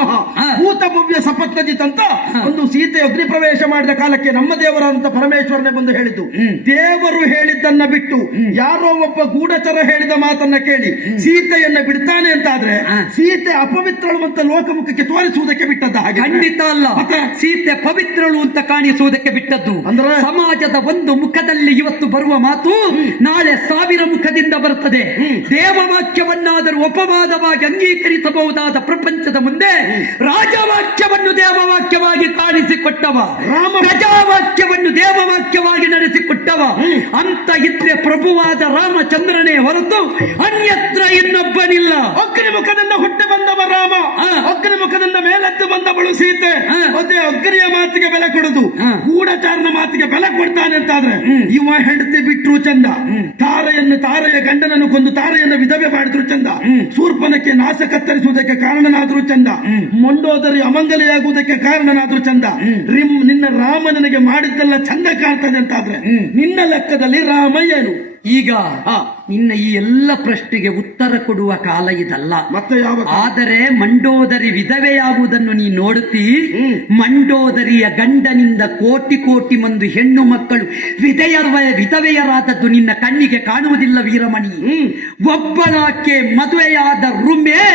[SPEAKER 3] ಭೂತ ಭವ್ಯ ಸಪತ್ನಜಿತ್ ಅಂತ ಒಂದು ಸೀತೆ ಅಗ್ನಿ ಪ್ರವೇಶ ಮಾಡಿದ ಕಾಲಕ್ಕೆ ನಮ್ಮ ದೇವರ ಅಂತ ಪರಮೇಶ್ವರನೇ ಬಂದು ಹೇಳಿದ್ದು. ದೇವರು ಹೇಳಿದ್ದನ್ನ ಬಿಟ್ಟು ಯಾರೋ ಒಬ್ಬ ಗೂಢಚರ ಹೇಳಿದ ಮಾತನ್ನ ಕೇಳಿ ಸೀತೆಯನ್ನ ಬಿಡ್ತಾನೆ ಅಂತಾದ್ರೆ
[SPEAKER 2] ಹಾ.
[SPEAKER 3] ಸೀತೆ ಅಪವಿತ್ರಳು ಅಂತ ಲೋಕಮುಖಕ್ಕೆ ತೋರಿಸುವುದಕ್ಕೆ ಬಿಟ್ಟದ್ದು ಹಾಗೆ
[SPEAKER 2] ಖಂಡಿತ ಅಲ್ಲ. ಸೀತೆ ಪವಿತ್ರಳು ಅಂತ ಕಾಣಿಸುವುದಕ್ಕೆ ಬಿಟ್ಟದ್ದು.
[SPEAKER 3] ಅಂದ್ರೆ?
[SPEAKER 2] ಸಮಾಜದ ಒಂದು ಮುಖದಲ್ಲಿ ಇವತ್ತು ಬರುವ ಮಾತು ನಾಳೆ ಸಾವಿರ ಮುಖದಿಂದ ಬರುತ್ತದೆ. ದೇವವಾಕ್ಯವನ್ನಾದರೂ ಉಪವಾದವಾಗಿ ಅಂಗೀಕರಿಸಬಹುದಾದ ಪ್ರಪಂಚದ ಮುಂದೆ ರಾಜವಾಕ್ಯವನ್ನು ದೇವವಾಕ್ಯವಾಗಿ ಕಾಣಿಸಿಕೊಟ್ಟವ.
[SPEAKER 3] ರಾಮ
[SPEAKER 2] ಪ್ರಜಾವಾಕ್ಯವನ್ನು ದೇವವಾಕ್ಯವಾಗಿ ನಡೆಸಿಕೊಟ್ಟವ. ಅಂತ ಇದ್ರೆ ಪ್ರಭುವಾದ ರಾಮಚಂದ್ರನೇ ಹೊರತು ಅನ್ಯತ್ರ ಇನ್ನೊಬ್ಬನಿಲ್ಲ.
[SPEAKER 3] ಅಗ್ನಿಮುಖದಿಂದ ಹುಟ್ಟಿ ಬಂದವ ರಾಮ.
[SPEAKER 2] ಒಕ್ಕನ
[SPEAKER 3] ಅಗ್ನಿಮುಖದಿಂದ ಮೇಲೆದ್ದು ಬಂದವಳು ಸೀತೆ. ಅದೇ ಅಗ್ನಿಯ ಮಾತಿಗೆ ಬೆಲೆ ಕೊಡುದು. ಗೂಢಚಾರನ ಮಾತಿಗೆ ಬೆಲೆ ಕೊಡ್ತಾನೆ ಅಂತಾದ್ರೆ ಇವ ಹೆಂಡತಿ ಬಿಟ್ರು ಚಂದ. ತಾರೆಯನ್ನು ತಾರೆಯ ಗಂಡನನ್ನು ಕೊಂದು ತಾರೆಯನ್ನು ವಿಧವೆ ಮಾಡಿದ್ರು ಚಂದ. ಸೂರ್ಪನಕ್ಕೆ ನಾಶ ಕತ್ತರಿಸುವುದಕ್ಕೆ ಕಾರಣನಾದ್ರೂ ಚಂದ. ಮೊಂಡೋದರಿ ಅಮಂಗಲಿಯಾಗುವುದಕ್ಕೆ ಕಾರಣನಾದ್ರೂ ಚಂದ. ರಿಮ್ ನಿನ್ನ ರಾಮ ನನಗೆ ಮಾಡಿದ್ದೆಲ್ಲ ಚಂದ ಕಾಣ್ತದೆ ಅಂತಾದ್ರೆ ನಿನ್ನ ಲೆಕ್ಕದಲ್ಲಿ ರಾಮ ಏನು?
[SPEAKER 2] ಈಗ. ನಿನ್ನ ಈ ಎಲ್ಲ ಪ್ರಶ್ನೆಗೆ ಉತ್ತರ ಕೊಡುವ ಕಾಲ ಇದಲ್ಲ.
[SPEAKER 3] ಮತ್ತೆ ಯಾವ
[SPEAKER 2] ಆದರೆ ಮಂಡೋದರಿ ವಿಧವೆಯಾಗುವುದನ್ನು ನೀ ನೋಡುತ್ತೀ? ಮಂಡೋದರಿಯ ಗಂಡನಿಂದ ಕೋಟಿ ಕೋಟಿ ಮಂದು ಹೆಣ್ಣು ಮಕ್ಕಳು ವಿಧೆಯರ ವಿಧವೆಯರಾದದ್ದು ನಿನ್ನ ಕಣ್ಣಿಗೆ ಕಾಣುವುದಿಲ್ಲ ವೀರಮಣಿ. ಒಬ್ಬನಾಕೆ ಮದುವೆಯಾದ ರುಮೆ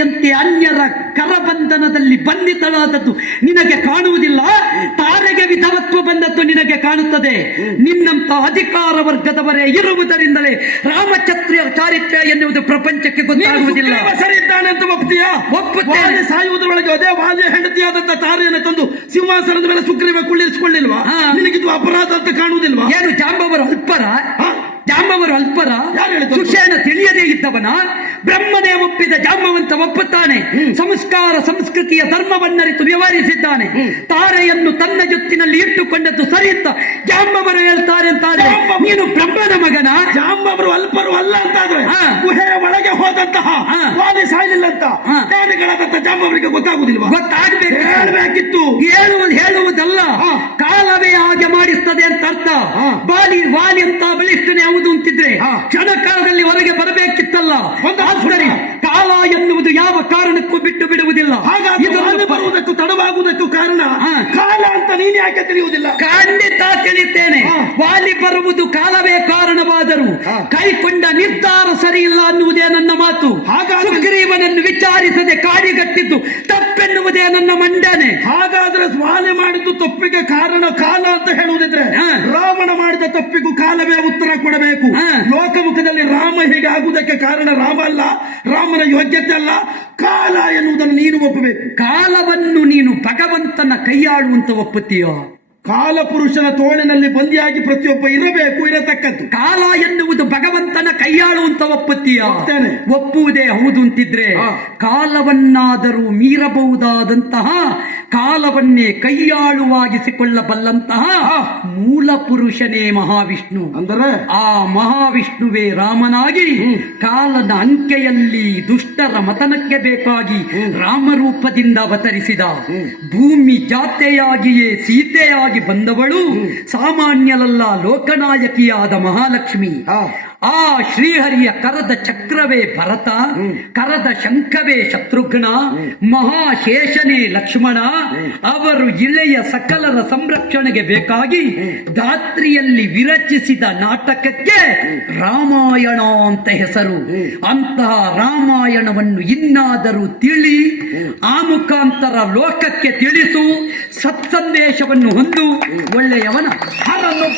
[SPEAKER 2] ಅನಾಥೆಯಂತೆ ಅನ್ಯರ ಕರಬಂಧನದಲ್ಲಿ ಬಂಧಿತಳಾದದ್ದು ನಿನಗೆ ಕಾಣುವುದಿಲ್ಲ? ತಾರೆಗೆ ವಿಧವತ್ವ ಬಂದದ್ದು ನಿನಗೆ ಕಾಣುತ್ತದೆ. ನಿನ್ನಂತ ಅಧಿಕಾರ ವರ್ಗದವರೇ ಇರುವುದರಿಂದಲೇ ರಾಮಚತ್ರ ಚಾರಿತ್ರ್ಯ ಎನ್ನುವುದು ಪ್ರಪಂಚಕ್ಕೆ ಗೊತ್ತಾಗುವುದಿಲ್ಲ.
[SPEAKER 3] ಅಂತ ಒಪ್ತೀಯ
[SPEAKER 2] ಒಪ್ಪುತ್ತೇನೆ.
[SPEAKER 3] ಸಾಯುವುದರೊಳಗೆ ಅದೇ ವಾಲಿಯ ಹೆಂಡತಿಯಾದಂತ ತಾರೆಯನ್ನು ತಂದು ಸಿಂಹಾಸನದ ಮೇಲೆ ಸುಗ್ರೀವ ಕುಳ್ಳಿರಿಸಿಕೊಳ್ಳಿಲ್ವಾ. ನಿನಗಿದು ಅಪರಾಧ ಅಂತ ಕಾಣುವುದಿಲ್ವಾ?
[SPEAKER 2] ಏನು ಜಾಂಬವರು ಅಲ್ಪರ? ಜಾಂಬವರು ಅಲ್ಪರ.
[SPEAKER 3] ಯಾರು
[SPEAKER 2] ತಿಳಿಯದೇ ಇದ್ದವನ. ಬ್ರಹ್ಮನೇ ಒಪ್ಪಿದ ಜಾಂಬವಂತ ಒಪ್ಪುತ್ತಾನೆ. ಸಂಸ್ಕಾರ ಸಂಸ್ಕೃತಿಯ ಧರ್ಮವನ್ನರಿತು ವ್ಯವಹರಿಸಿದ್ದಾನೆ. ತಾರೆಯನ್ನು ತನ್ನ ಜೊತ್ತಿನಲ್ಲಿ ಇಟ್ಟುಕೊಂಡದ್ದು ಸರಿ ಅಂತ ಜಾಂಬವರು ಹೇಳ್ತಾರೆ ಅಂತಾರೆ ನೀನು ಬ್ರಹ್ಮನ ಮಗನ?
[SPEAKER 3] ಜಾಂಬವರು ಅಲ್ಪರು ಅಲ್ಲ ಅಂತಾದ್ರೆ. ಗುಹೆಯ ಒಳಗೆ ಹೋದಂತಹ. ವಾಲಿ ಸಾಯಲಿಲ್ಲ ಅಂತ. ಜ್ಞಾನಿಗಳಾದಂತ ಜಾಂಬವರಿಗೆ ಗೊತ್ತಾಗುದಿಲ್ವಾ?
[SPEAKER 2] ಗೊತ್ತಾಗ್ಬೇಕು.
[SPEAKER 3] ಹೇಳಬೇಕಿತ್ತು.
[SPEAKER 2] ಹೇಳುವುದು ಹೇಳುವುದಲ್ಲ. ಕಾಲವೇ ಹಾಗೆ ಮಾಡಿಸ್ತದೆ ಅಂತ ಅರ್ಥ. ಬಾಲಿ ವಾಲಿ ಅಂತ ಬಲಿಷ್ಠನೇ ಯಾವುದು ಅಂತಿದ್ರೆ ಕ್ಷಣ ಕಾಲದಲ್ಲಿ ಹೊರಗೆ ಬರಬೇಕಿತ್ತಲ್ಲ? ಕಾಲ ಎನ್ನುವುದು ಯಾವ ಕಾರಣಕ್ಕೂ ಬಿಟ್ಟು ಬಿಡುವುದಿಲ್ಲ ಹಾಗಾಗಿ
[SPEAKER 3] ಬರುವುದಕ್ಕೂ ತಡವಾಗುವುದಕ್ಕೂ ಕಾರಣ. ಕಾಲ ಅಂತ ನೀನು ಯಾಕೆ ತಿಳಿಯುವುದಿಲ್ಲ
[SPEAKER 2] ಖಂಡಿತ ತಿಳಿತೇನೆ ವಾಲಿ ಬರುವುದು ಕಾಲವೇ ಕಾರಣವಾದರೂ. ಕೈಕೊಂಡ ನಿರ್ಧಾರ ಸರಿ ಇಲ್ಲ ಅನ್ನುವುದೇ ನನ್ನ ಮಾತು
[SPEAKER 3] ಹಾಗಾದ್ರೆ-
[SPEAKER 2] ಸುಗ್ರೀವನನ್ನು ವಿಚಾರಿಸದೆ ಕಾಡಿಗಟ್ಟಿದ್ದು ತಪ್ಪೆನ್ನುವುದೇ ನನ್ನ ಮಂಡನೆ
[SPEAKER 3] ಹಾಗಾದ್ರೆ ಸ್ವಾಲೆ ಮಾಡಿದ್ದು ತಪ್ಪಿಗೆ ಕಾರಣ ಕಾಲ ಅಂತ ಹೇಳುವುದಿದ್ರೆ. ರಾವಣ ಮಾಡಿದ ತಪ್ಪಿಗೂ ಕಾಲವೇ ಉತ್ತರ ಕೊಡಬೇಕು. ಲೋಕಮುಖದಲ್ಲಿ ರಾಮ ಹೀಗೆ ಆಗುವುದಕ್ಕೆ ಕಾರಣ ರಾಮ ಅಲ್ಲ ರಾಮನ ಯೋಗ್ಯತೆ ಅಲ್ಲ. ಕಾಲ ಎನ್ನುವುದನ್ನು ನೀನು ಒಪ್ಪಬೇಕು
[SPEAKER 2] ಕಾಲವನ್ನು ನೀನು ಭಗವಂತನ ಕೈಯಾಳುವಂತ ಒಪ್ಪುತ್ತೀಯೋ.
[SPEAKER 3] ಕಾಲ ಪುರುಷನ ತೋಳಿನಲ್ಲಿ ಬಂದಿಯಾಗಿ ಪ್ರತಿಯೊಬ್ಬ ಇರಬೇಕು ಇರತಕ್ಕದ್ದು.
[SPEAKER 2] ಕಾಲ ಎನ್ನುವುದು ಭಗವಂತನ ಕೈಯಾಳುವಂತ ಒಪ್ಪುತ್ತೀಯ. ಒಪ್ಪುವುದೇ ಹೌದು ಅಂತಿದ್ರೆ ಕಾಲವನ್ನಾದರೂ ಮೀರಬಹುದಾದಂತಹ ಕಾಲವನ್ನೇ ಕೈಯಾಳುವಾಗಿಸಿಕೊಳ್ಳಬಲ್ಲಂತಹ. ಮೂಲ ಪುರುಷನೇ ಮಹಾವಿಷ್ಣು.
[SPEAKER 3] ಅಂದರೆ?
[SPEAKER 2] ಆ ಮಹಾವಿಷ್ಣುವೇ ರಾಮನಾಗಿ ಕಾಲದ ಅಂಕೆಯಲ್ಲಿ ದುಷ್ಟರ ಮತನಕ್ಕೆ ಬೇಕಾಗಿ ರಾಮರೂಪದಿಂದ ಅವತರಿಸಿದ ಭೂಮಿ ಜಾತೆಯಾಗಿಯೇ ಸೀತೆಯಾಗಿ ಬಂದವಳು ಸಾಮಾನ್ಯಲಲ್ಲ ಲೋಕನಾಯಕಿಯಾದ ಮಹಾಲಕ್ಷ್ಮಿ. ಆ ಶ್ರೀಹರಿಯ ಕರದ ಚಕ್ರವೇ ಭರತ ಕರದ ಶಂಖವೇ ಶತ್ರುಘ್ನ ಮಹಾಶೇಷನೇ ಲಕ್ಷ್ಮಣ ಅವರು ಇಳೆಯ ಸಕಲರ ಸಂರಕ್ಷಣೆಗೆ ಬೇಕಾಗಿ ಧಾತ್ರಿಯಲ್ಲಿ ವಿರಚಿಸಿದ ನಾಟಕಕ್ಕೆ ರಾಮಾಯಣ ಅಂತ ಹೆಸರು. ಅಂತಹ ರಾಮಾಯಣವನ್ನು ಇನ್ನಾದರೂ ತಿಳಿ ಆ ಮುಖಾಂತರ ಲೋಕಕ್ಕೆ ತಿಳಿಸು ಸತ್ಸಂದೇಶವನ್ನು ಹೊಂದು ಒಳ್ಳೆಯವನ ಹರನು